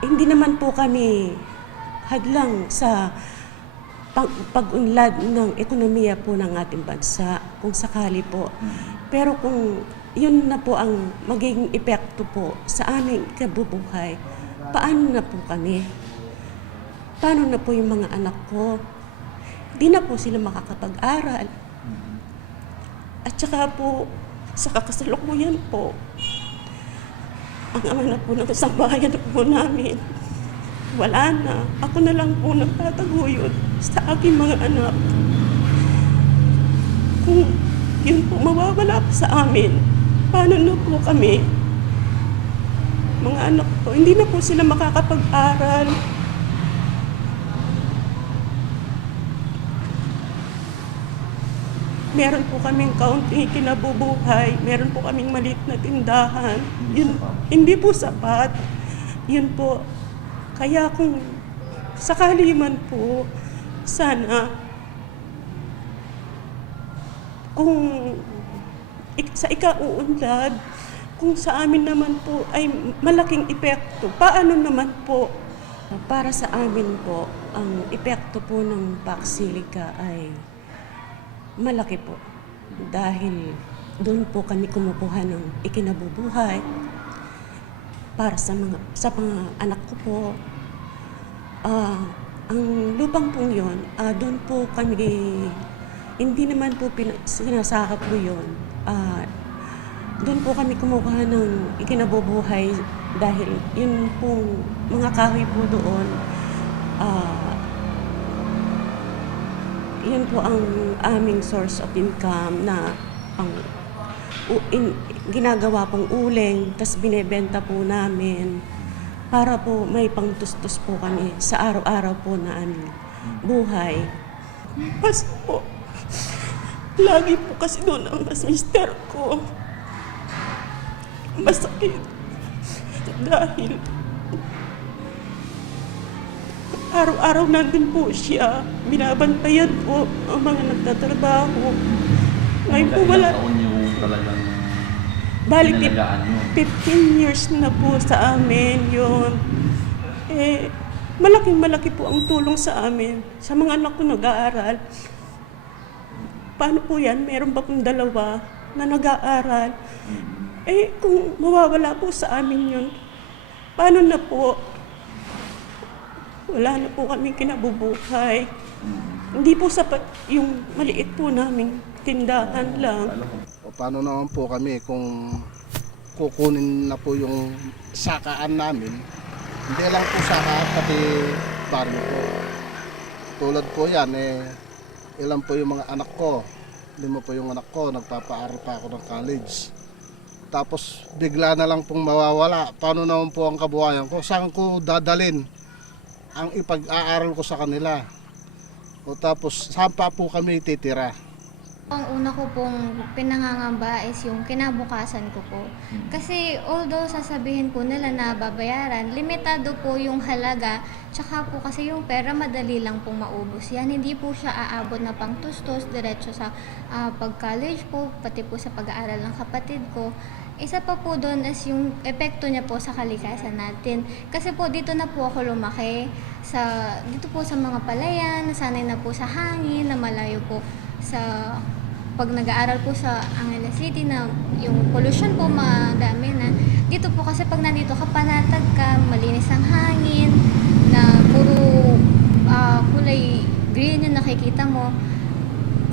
hindi naman po kami hadlang sa pag-unlad ng ekonomiya po ng ating bansa, kung sakali po. Pero kung yun na po ang magiging epekto po sa aming kabubuhay, paano na po kami? Paano na po yung mga anak ko? Di na po sila makakapag-aral. At saka po, sa kasalukuyan po, ang ama na po ng sambahayan po namin, wala na. Ako na lang po nagtataguyod sa aking mga anak. Kung yun po mawawala po sa amin, paano na po kami? Mga anak po, hindi na po sila makakapag-aral. Meron po kaming kaunting kinabubuhay, meron po kaming maliit na tindahan. Yun, hindi po sapat. Yun po. Kaya kung sakali man po, sana kung sa ikauunlad, kung sa amin naman po ay malaking epekto, paano naman po? Para sa amin po, ang epekto po ng Paxilica ay malaki po. Dahil doon po kami kumukuha ng ikinabubuhay para sa mga anak ko po. Ang lupang pong yun, doon po kami, hindi naman po sinasakap po yun. Doon po kami kumukuha ng ikinabubuhay dahil yun pong mga kahoy po doon, yun po ang aming source of income na ginagawa pong uling, tas binebenta po namin para po may pangtustos po kami sa araw-araw po na aming buhay. Mas po, lagi po kasi doon ang mister ko. Masakit. Dahil araw-araw nandun po siya. Binabantayan po ang mga nagtatrabaho. Ngayon po wala. Ilang taon yung talagang Bali, pinalagaan nyo? 15 years na po sa amin yun. Malaking-malaki po ang tulong sa amin. Sa mga anak ko nag-aaral. Paano po yan? Meron pa pong dalawa na nag-aaral. Kung mawawala po sa amin yun, paano na po? Wala na po kaming kinabubuhay. Hindi po sapat yung maliit po naming tindahan lang. O paano naman po kami kung kukunin na po yung sakaan namin? Hindi lang po saka, pati baryo po. Tulad po yan, ilan po yung mga anak ko. 5 po yung anak ko, nagpapaaral pa ako ng college. Tapos bigla na lang pong mawawala. Paano naman po ang kabuhayan ko? Saan ko dadalin ang ipag-aaral ko sa kanila? O tapos saan pa po kami titira? Ang una ko pong pinangangamba is yung kinabukasan ko po. Kasi although sasabihin po nila na babayaran, limitado po yung halaga. Tsaka po kasi yung pera madali lang pong maubos yan. Hindi po siya aabot na pang tustos, diretso sa pag-college po, pati po sa pag-aaral ng kapatid ko. Isa pa po doon is yung epekto niya po sa kalikasan natin. Kasi po dito na po ako lumaki, dito po sa mga palayan, nasanay na po sa hangin, na malayo po sa pag nag-aaral po sa Angeles City na yung pollution po madami na. Dito po kasi pag nandito ka, panatag ka, malinis ang hangin, na puro kulay green yung nakikita mo.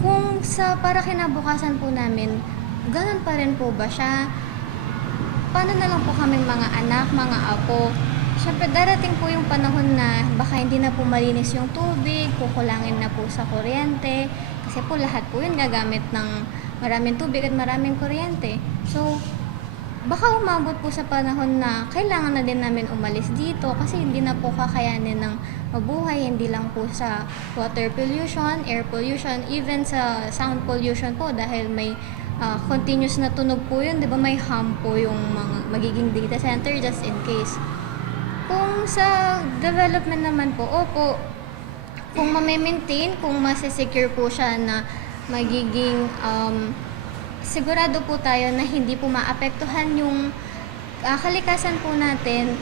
Kung sa para kinabukasan po namin, ganun pa rin po ba siya? Paano na lang po kaming mga anak, mga apo? Siyempre darating po yung panahon na baka hindi na po malinis yung tubig, kukulangin na po sa kuryente. Kasi po lahat po yun gagamit ng maraming tubig at maraming kuryente. So, baka umabot po sa panahon na kailangan na din namin umalis dito kasi hindi na po kakayanin ng mabuhay, hindi lang po sa water pollution, air pollution, even sa sound pollution po dahil may continuous na tunog po yun, di ba may hum po yung mga magiging data center just in case. Kung sa development naman po, opo, kung ma-maintain, kung masisecure po siya na magiging sigurado po tayo na hindi po maapektuhan yung kalikasan po natin.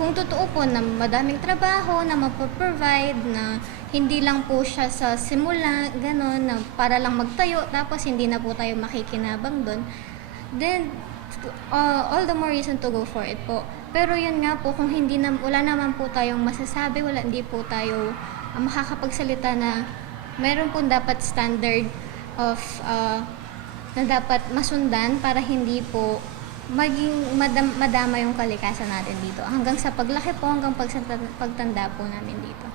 kung totoo po na madaming trabaho na mapoprovide, na hindi lang po siya sa simula, gano'n, na para lang magtayo, tapos hindi na po tayo makikinabang doon, then all the more reason to go for it po. Pero yun nga po, kung wala naman po tayong masasabi, hindi po tayo makakapagsalita na meron po dapat standard of na dapat masundan para hindi po maging madama yung kalikasan natin dito. Hanggang sa paglaki po, hanggang pagtanda po namin dito.